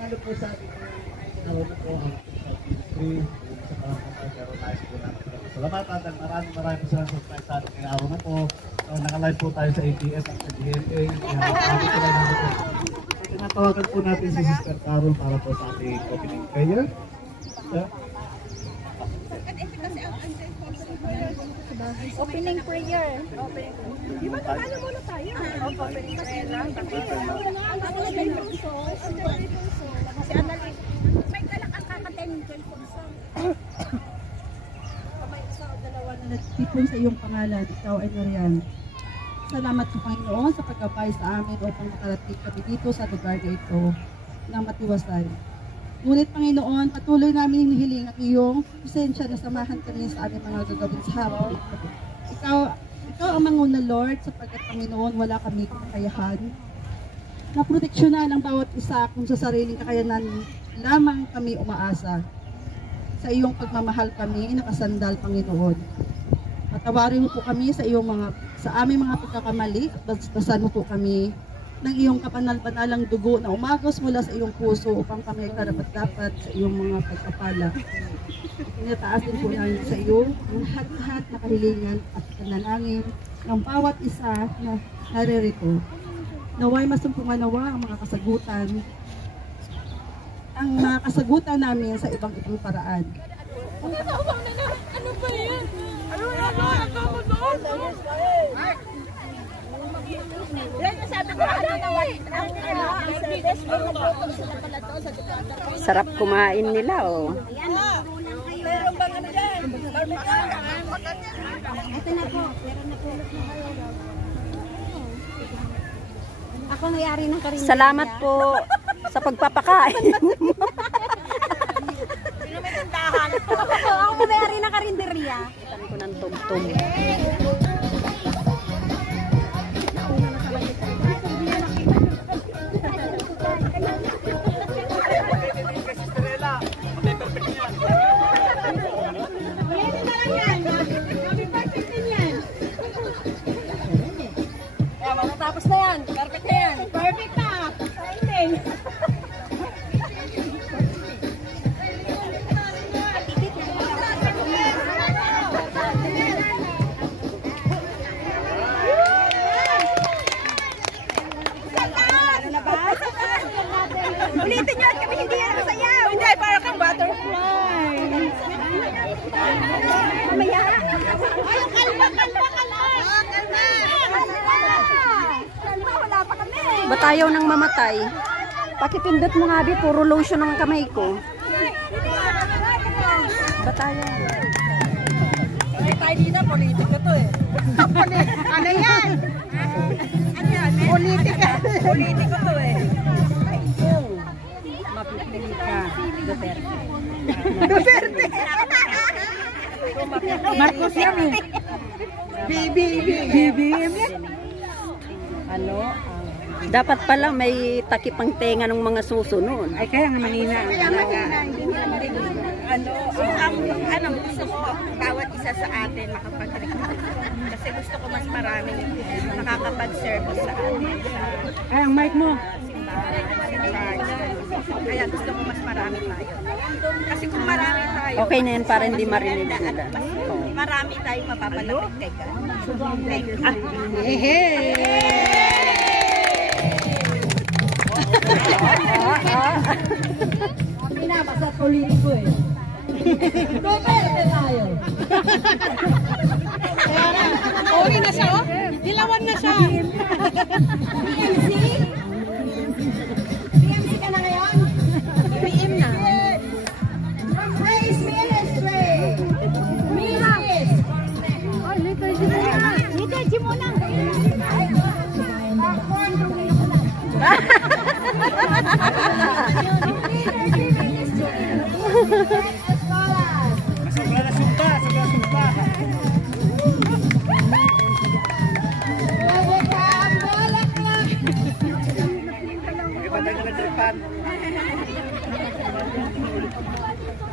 Ano po sa ating araw na po ang free sa pang-organize po natin. Salamatan at maraming salamat sa ating araw na po. Naka-live po tayo sa ATS at sa GMA. Tinatawagan po natin si Sister Carol para po sa ating opening prayer. Opening prayer. Di ba ano muna tayo? Opening prayer lang. Si Annalyn, may galak ang kakatenin ko yung song. May isa o dalawa na nagtipon sa iyong pangalan, ikaw ay nariyan. Salamat sa Panginoon sa pagkabay sa amin upang makarating kami dito sa lugar na ito ng matiwasay. Ngunit Panginoon, patuloy namin hinihiling ang iyong presensya na samahan kami sa aming mga gagawin sa hapon. Ikaw ang manguna, Lord, sapagkat Panginoon, wala kami kakayahan na proteksyonan ang bawat isa kung sa sariling kakayanan lamang kami umaasa. Sa iyong pagmamahal kami nakasandal, Panginoon. Patawarin mo po kami sa aming mga pagkakamali at bastasan mo po kami ng iyong kapanal-panalang dugo na umagos mula sa iyong puso upang kami ay karapat-dapat sa iyong mga pagkapala. Tinataas din po namin sa iyo ang lahat-lahat na kahilingan at panalangin ng bawat isa na naririto. Naway masumpungan nawa ang mga kasagutan namin sa ibang paraan. Ano ba yan? Ano doon? Sarap kumain nila, oh. Meron bang ano dyan? Ito na po. Meron na po. Ako nayari ng karinderya. Salamat po sa pagpapakain. Ako nayari ng karinderya. Itan ko ng tugtog. Tapos na yan. Perfect na yan. Perfect na. Exciting. Ulitin nyo at kami hindi yan masayaw. Hindi, para kang butterfly. Mamaya. Ay, kalma ka lang. Kalma, wala pa kami. Ba't ayaw nang mamatay? Pakipindot mo nga, Bi. Puro lotion ang kamay ko. Ba't ayaw? Ay, tayo dito, politika to eh. Ano yan? Ano yan? Politika. Politika to eh. Mapipili ka, Duterte. Duterte. Marcos yan eh. BBM yan. Ano? Dapat pala may takip ang tenga ng mga susunod. Ay kaya nga manina. Ano, gusto ko bawat isa sa atin makapag-record. Kasi gusto ko mas maraming nakakapag-service sa atin. Ay, ang mic mo. Kaya gusto ko mas marami tayo. Kasi kung marami tayo, Okay na yan para hindi marinig nila. marami tayong mapapalapit kay God. Thank you. Kami na, basta politiko eh. Duterte tayo. Okay na siya, oh. Dilawan na siya. PMC? PMC ka na ngayon? PM na. From Praise Ministry. Miss. Oh, liturgy muna. Liturgy muna. Ay,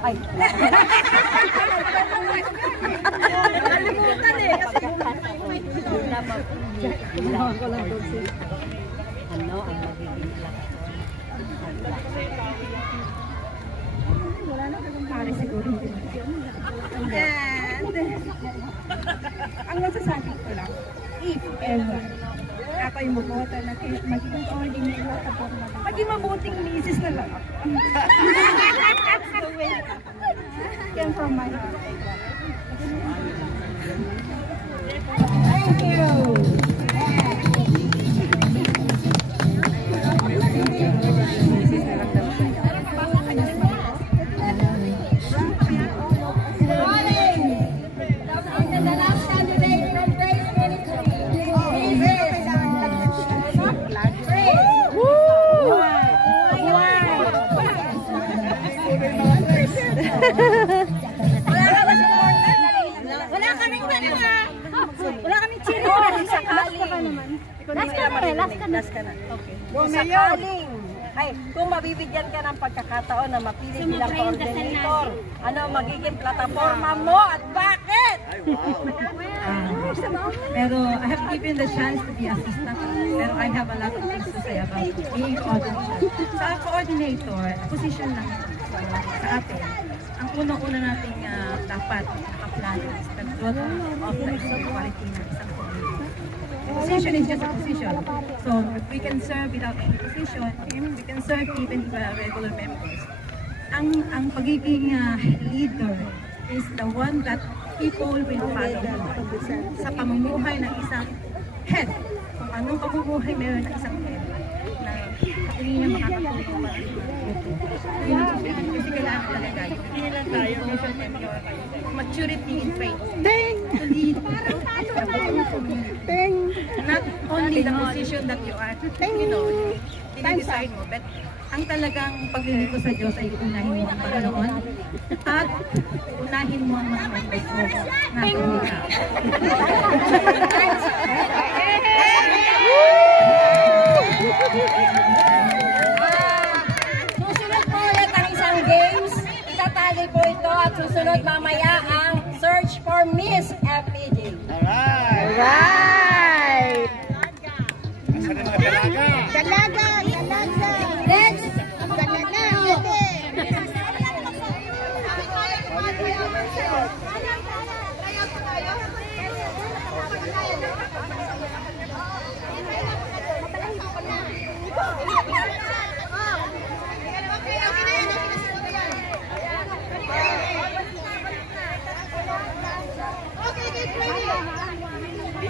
Ay. Nakalimutan eh. Kailangan ko lang doon siya. Ano ang magiging Pare siguro. And, ang masasabi ko lang, if ever, ako yung bubota na magiging ordinary na tapos na maging mabuting misis na lang ako. Came from my heart. Thank you. Wala kaming wala kaming cheerleader sa kali. Last ka na. Okay. Kung sakaling, ay, kung mabibigyan ka ng pagkakataon na mapili bilang coordinator, ano magiging plataforma mo at bakit? Pero I have given the chance to be assistant. Pero I have a lot of things to say about being coordinator. Sa coordinator, position lang sa atin. Ang unang-una nating dapat nakaplano is the growth of the isang quality ng isang community. Position is just a position. So we can serve without any position. We can serve even regular members. Ang pagiging leader is the one that people will follow sa pamumuhay ng isang head. Kung anong pamumuhay meron ng isang head na hindi niya makakatulong para sa grupo. Yun ang kasi kailangan talaga. Hindi lang tayo maturity in faith. To lead the whole community. Not only the position that you are, you know, dinidecide mo, but ang talagang paglilingkod sa Diyos ay unahin mo ang Panginoon at unahin mo ang mga members mo na tumira. Susunod po ulit ang isang games. Itatali po ito at susunod mamaya ang Search for Miss FPJ. Alright! Dalaga! Next!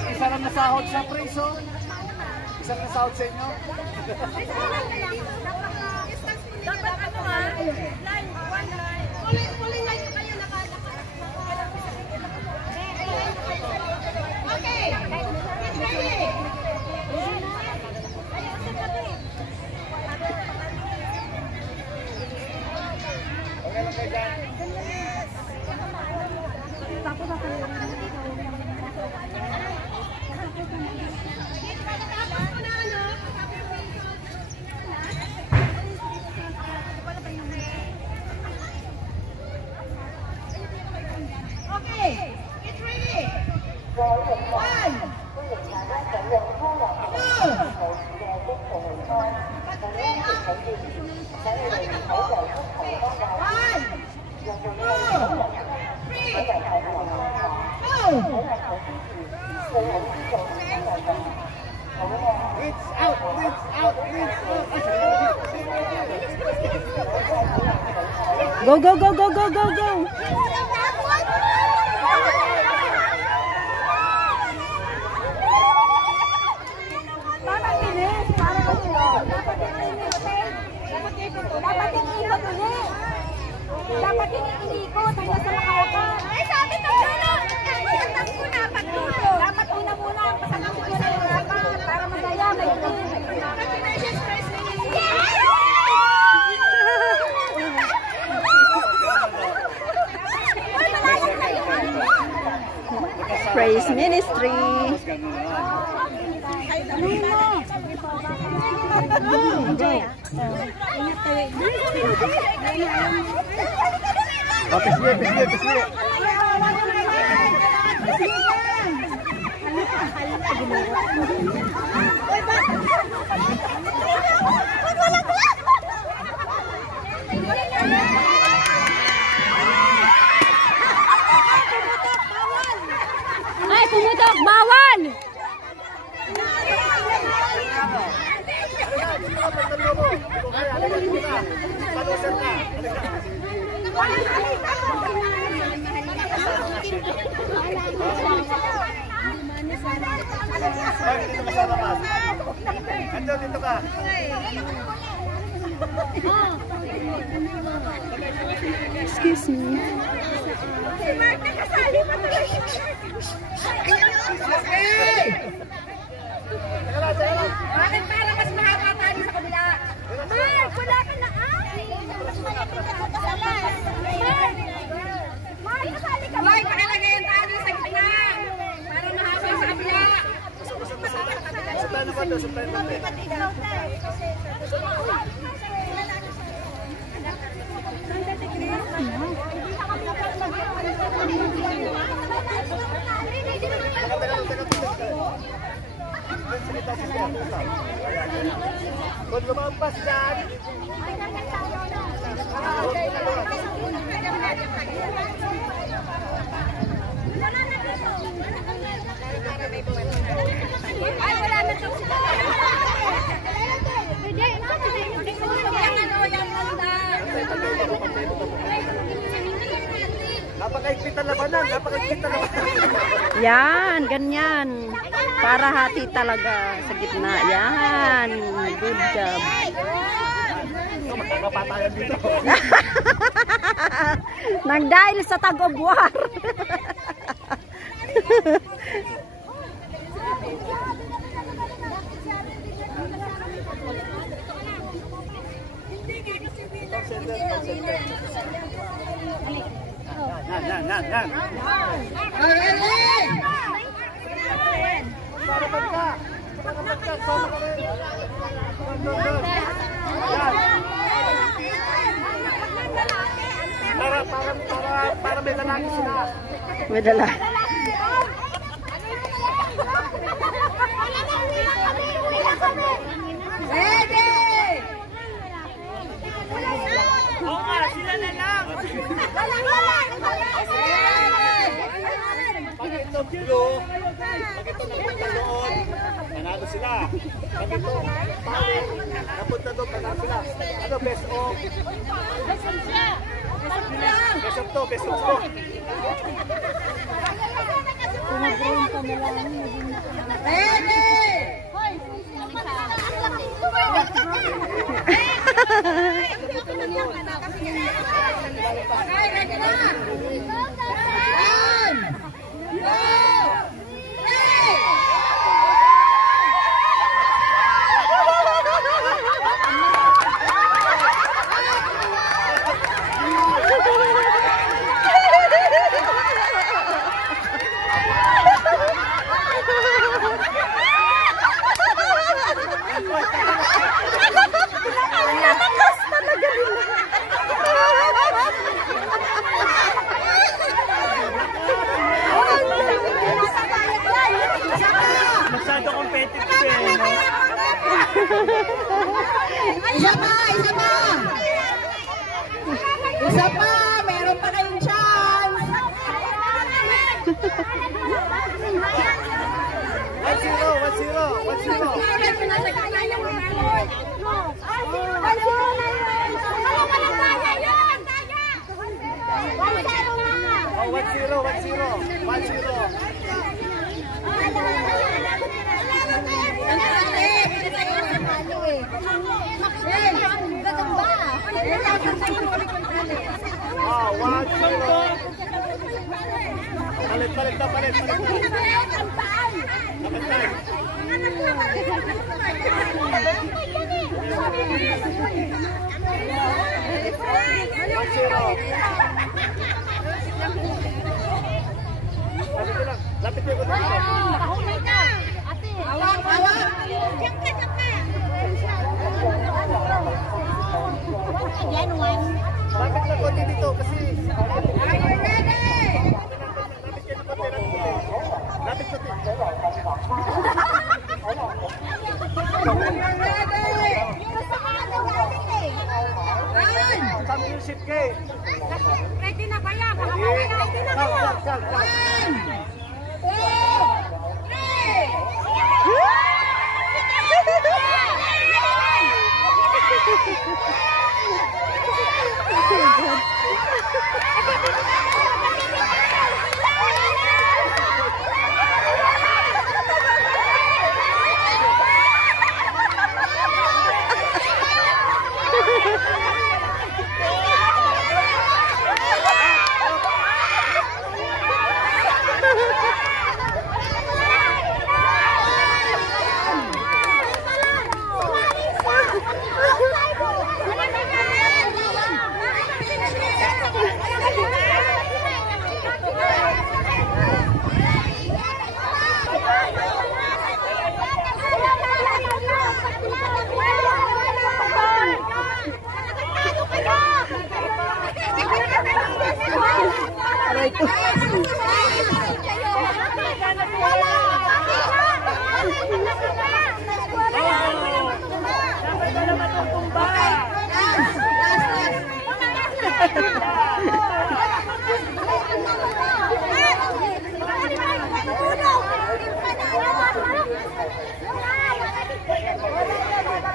Isa lang nasahod sa preso. Isang nasahod sa inyo. Dapat ano ha? Line, one line. Uli line kayo Okay! It's ready! Okay lang kayo dyan. Okay, it's ready. 1, 2, 3. Go, go, go, go, go, go, go! Dapat iniikot hanggang sa makaupan. Ay, sabi ng dulo! Pasang muna, pagdulo. Dapat una-muna ang pasang muna yung harapan para masaya, may team. Congratulations, First Lady! Praise Ministry! Ingat kayo. Oh, pisngi. Ay, pumutok! Bawal! Dito ka. Excuse me. Si Marta kasali pa tuloy. Bakit para mas mahaba tayo sa kabila? Mark, wala ka na Mark, kasali ka. Mark, pakalagay ang tali sa gitna. Para mahaba sa kabila. Supply na ba ito? Supply na ba ito? Kung lumampas dyan, Ay, wala na ito. napakaigpit na labanan, Yan, ganyan. Para hati talaga sa gitna. Yan. Good job. Magkakapatayan dito. Nag-dahil sa tag of war. Yan. Sarapan ka. Sama ka rin. Para may lalaki sila. May dala. Oo nga, sila na lang. Pag ito bilo, pag ito napunta doon, panalo sila. Pag ito, napunta doon, panalo sila. Ano, best of? Best of to, best of to. Masyado competitive eh, no? Isa pa! Meron pa kayong chance! 1-0. Lapit mo ko dito. Lapit lang ko dito kasi 10K. Ready na ba yan? Baka mamaya ready na kayo.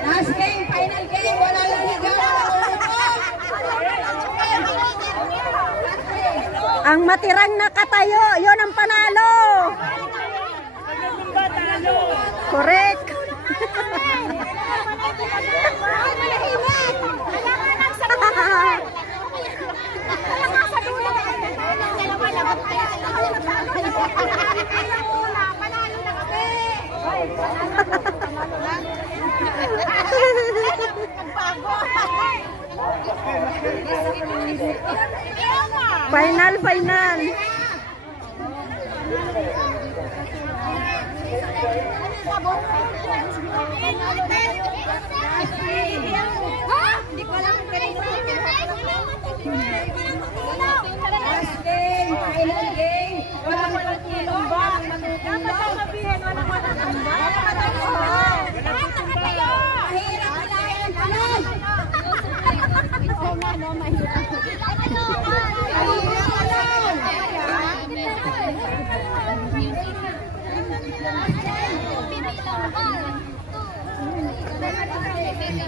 'Last game, final game, wala lang higa. Ang matirang nakatayo, yon ang panalo. Correct. Final, final. Hindi ko alam kung kanino. Last game, final game. Walang tumba. Dapat sasabihin, walang tumba. Mahirap na yan.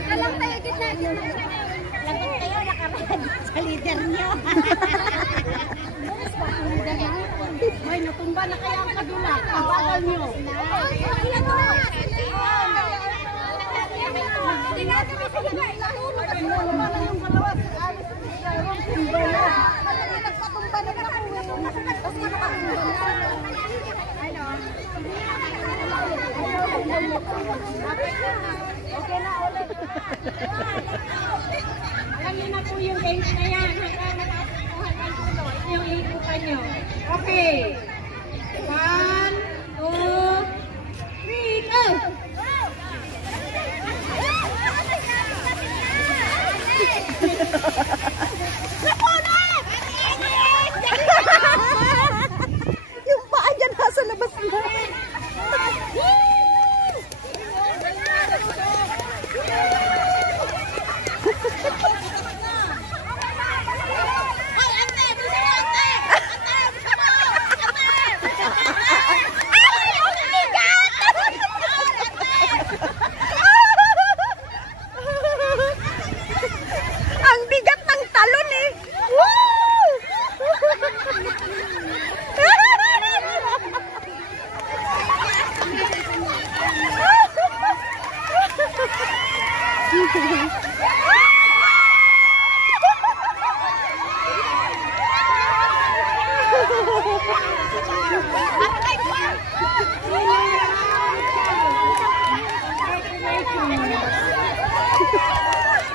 Alam tayo gitna. Lagot kayo, nakared sa leader nyo. Ay, natumba na kaya ang kabila. Kabagal nyo. Okay na ulit. Alam niyo na po yung games na yan. Hanggang nakakakuha ng dulo. Ito yung ikutan nyo. Okay. 1, 2, 3, go! Yung paa dyan nasa labas na. Ang bigat ng talon eh. Woo!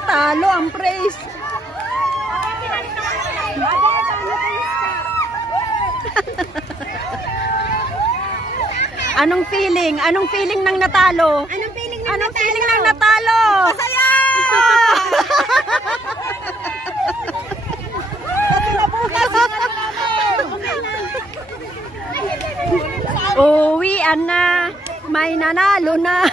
Talo ang praise. Anong feeling? Anong feeling ng natalo? Anong feeling ng Anong feeling ng natalo? Masaya! Uwian na. May nanalo na.